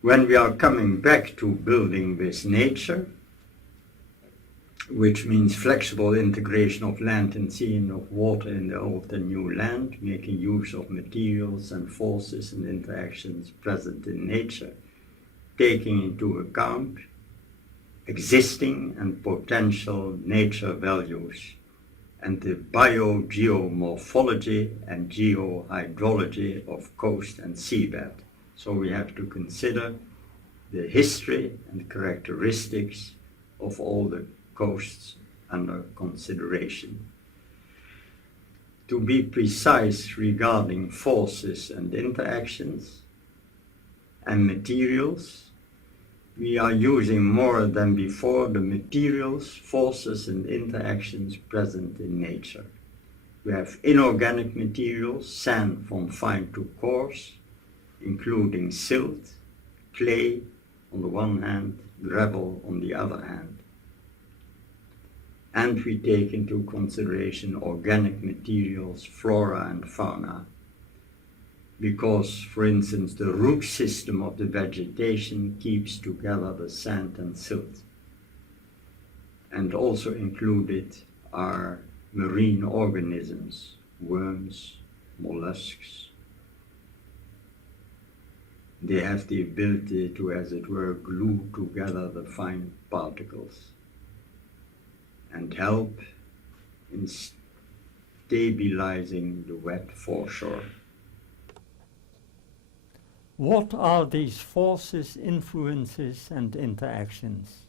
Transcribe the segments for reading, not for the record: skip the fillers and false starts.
When we are coming back to building with nature, which means flexible integration of land and sea and of water in the old and new land, making use of materials and forces and interactions present in nature, taking into account existing and potential nature values and the biogeomorphology and geohydrology of coast and seabed. So we have to consider the history and characteristics of all the coasts under consideration. To be precise regarding forces and interactions and materials, we are using more than before the materials, forces and interactions present in nature. We have inorganic materials, sand from fine to coarse, including silt, clay on the one hand, gravel on the other hand. And we take into consideration organic materials, flora and fauna, because, for instance, the root system of the vegetation keeps together the sand and silt. And also included are marine organisms, worms, mollusks. They have the ability to, as it were, glue together the fine particles and help in stabilizing the wet foreshore. What are these forces, influences and interactions?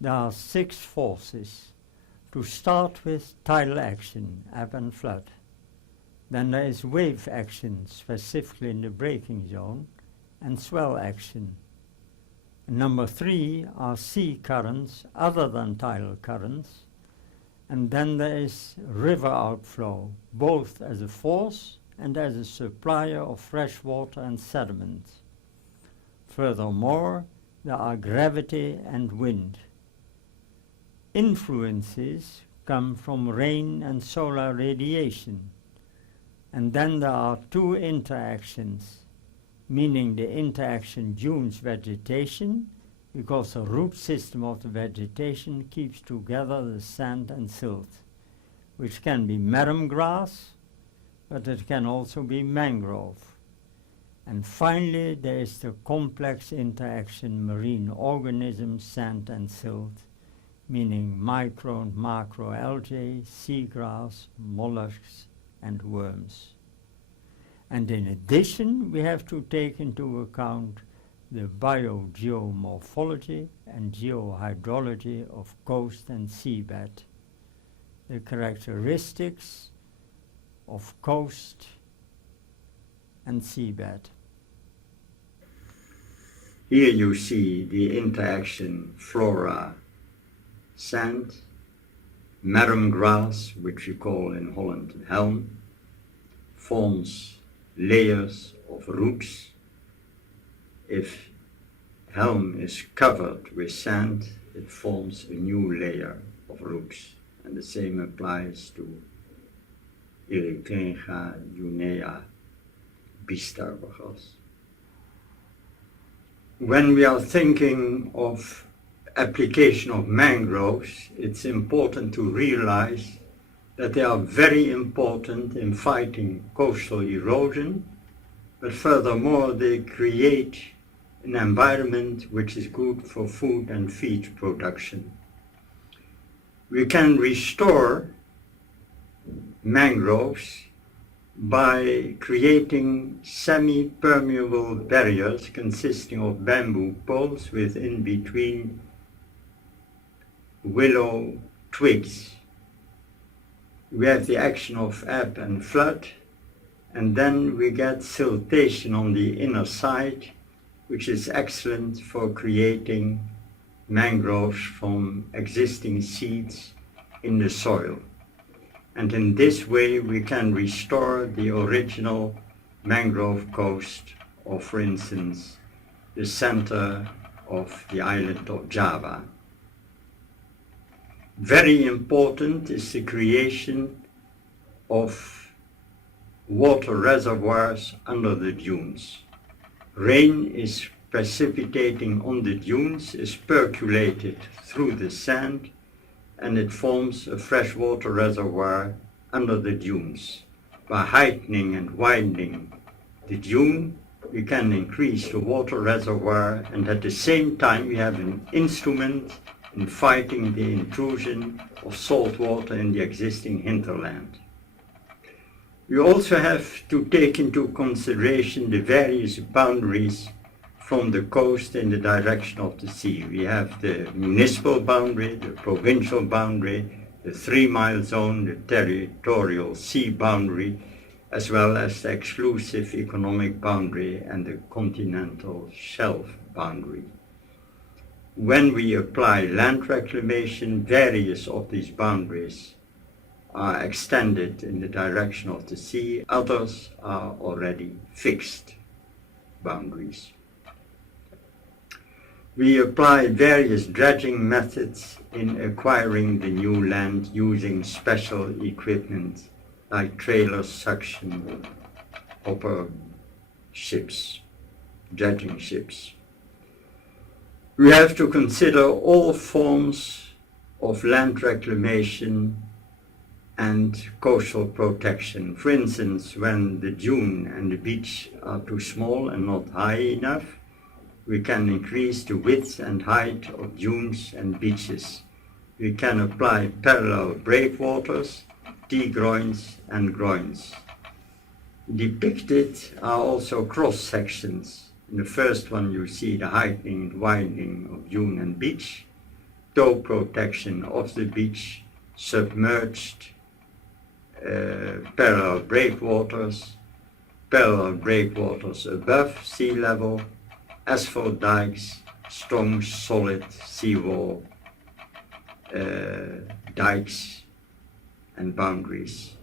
There are 6 forces. To start with, tidal action, ebb and flood. Then there is wave action, specifically in the breaking zone, and swell action. And number 3 are sea currents other than tidal currents. And then there is river outflow, both as a force and as a supplier of fresh water and sediment. Furthermore, there are gravity and wind. Influences come from rain and solar radiation. And then there are 2 interactions, meaning the interaction dunes vegetation, because the root system of the vegetation keeps together the sand and silt, which can be marram grass, but it can also be mangrove. And finally, there is the complex interaction marine organisms, sand and silt, meaning micro and macro algae, seagrass, mollusks, and worms. And in addition, we have to take into account the biogeomorphology and geohydrology of coast and seabed, the characteristics of coast and seabed. Here you see the interaction flora, sand, marram grass, which we call in Holland helm, forms layers of roots. If helm is covered with sand, it forms a new layer of roots. And the same applies to Erythrenga, Junea, Bistarbergas. When we are thinking of application of mangroves, it's important to realize that they are very important in fighting coastal erosion, but furthermore they create an environment which is good for food and feed production. We can restore mangroves by creating semi-permeable barriers consisting of bamboo poles with in between willow twigs. We have the action of ebb and flood, and then we get siltation on the inner side, which is excellent for creating mangroves from existing seeds in the soil. And in this way we can restore the original mangrove coast of, for instance, the center of the island of Java. Very important is the creation of water reservoirs under the dunes. Rain is precipitating on the dunes is percolated through the sand, and it forms a freshwater reservoir under the dunes. By heightening and widening the dune, we can increase the water reservoir, and at the same time we have an instrument in fighting the intrusion of salt water in the existing hinterland. We also have to take into consideration the various boundaries from the coast in the direction of the sea. We have the municipal boundary, the provincial boundary, the 3-mile zone, the territorial sea boundary, as well as the exclusive economic boundary and the continental shelf boundary. When we apply land reclamation, various of these boundaries are extended in the direction of the sea, others are already fixed boundaries. We apply various dredging methods in acquiring the new land using special equipment like trailer suction hopper ships, dredging ships. We have to consider all forms of land reclamation and coastal protection. For instance, when the dune and the beach are too small and not high enough, we can increase the width and height of dunes and beaches. We can apply parallel breakwaters, T-groins and groins. Depicted are also cross-sections. In the first one you see the heightening and widening of dune and beach, tow protection of the beach, submerged parallel breakwaters above sea level, asphalt dikes, strong solid seawall dikes and boundaries,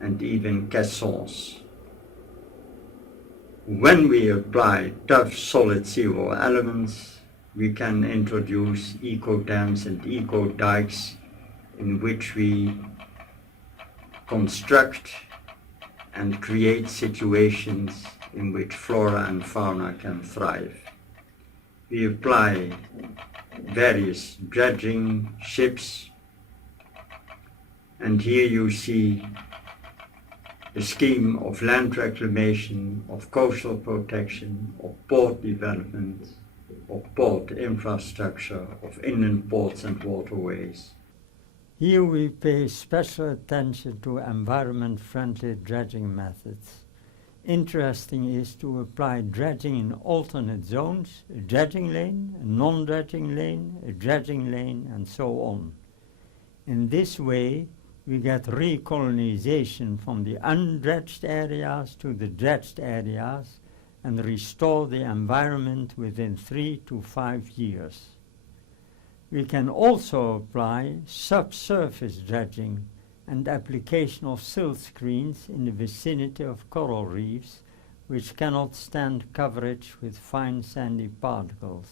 and even caissons. When we apply tough solid seawall elements, we can introduce eco-dams and eco-dikes in which we construct and create situations in which flora and fauna can thrive. We apply various dredging ships, and here you see the scheme of land reclamation, of coastal protection, of port development, of port infrastructure, of inland ports and waterways. Here we pay special attention to environment-friendly dredging methods. Interesting is to apply dredging in alternate zones, a dredging lane, a non-dredging lane, a dredging lane, and so on. In this way, we get recolonization from the undredged areas to the dredged areas and restore the environment within 3 to 5 years. We can also apply subsurface dredging and application of silt screens in the vicinity of coral reefs, which cannot stand coverage with fine sandy particles.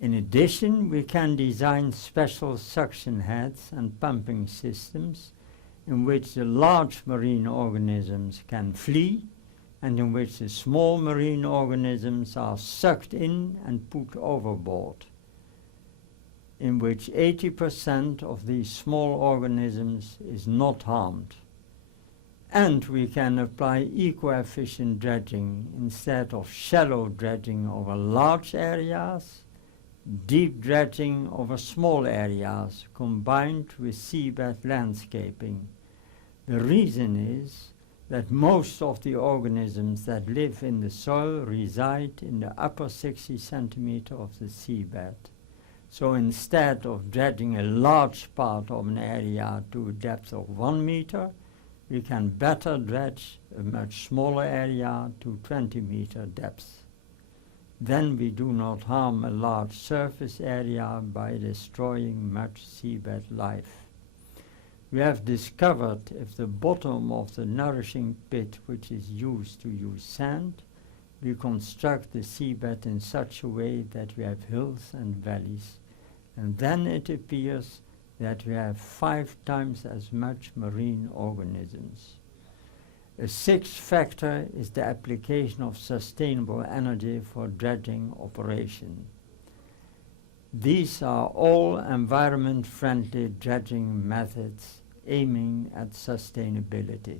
In addition, we can design special suction heads and pumping systems in which the large marine organisms can flee and in which the small marine organisms are sucked in and put overboard, in which 80% of these small organisms is not harmed. And we can apply eco-efficient dredging instead of shallow dredging over large areas, deep dredging over small areas combined with seabed landscaping. The reason is that most of the organisms that live in the soil reside in the upper 60 centimeter of the seabed. So instead of dredging a large part of an area to a depth of 1 meter, we can better dredge a much smaller area to 20-meter depth. Then we do not harm a large surface area by destroying much seabed life. We have discovered if the bottom of the nourishing pit, which is used to use sand, we construct the seabed in such a way that we have hills and valleys, and then it appears that we have 5 times as much marine organisms. A sixth factor is the application of sustainable energy for dredging operation. These are all environment-friendly dredging methods aiming at sustainability.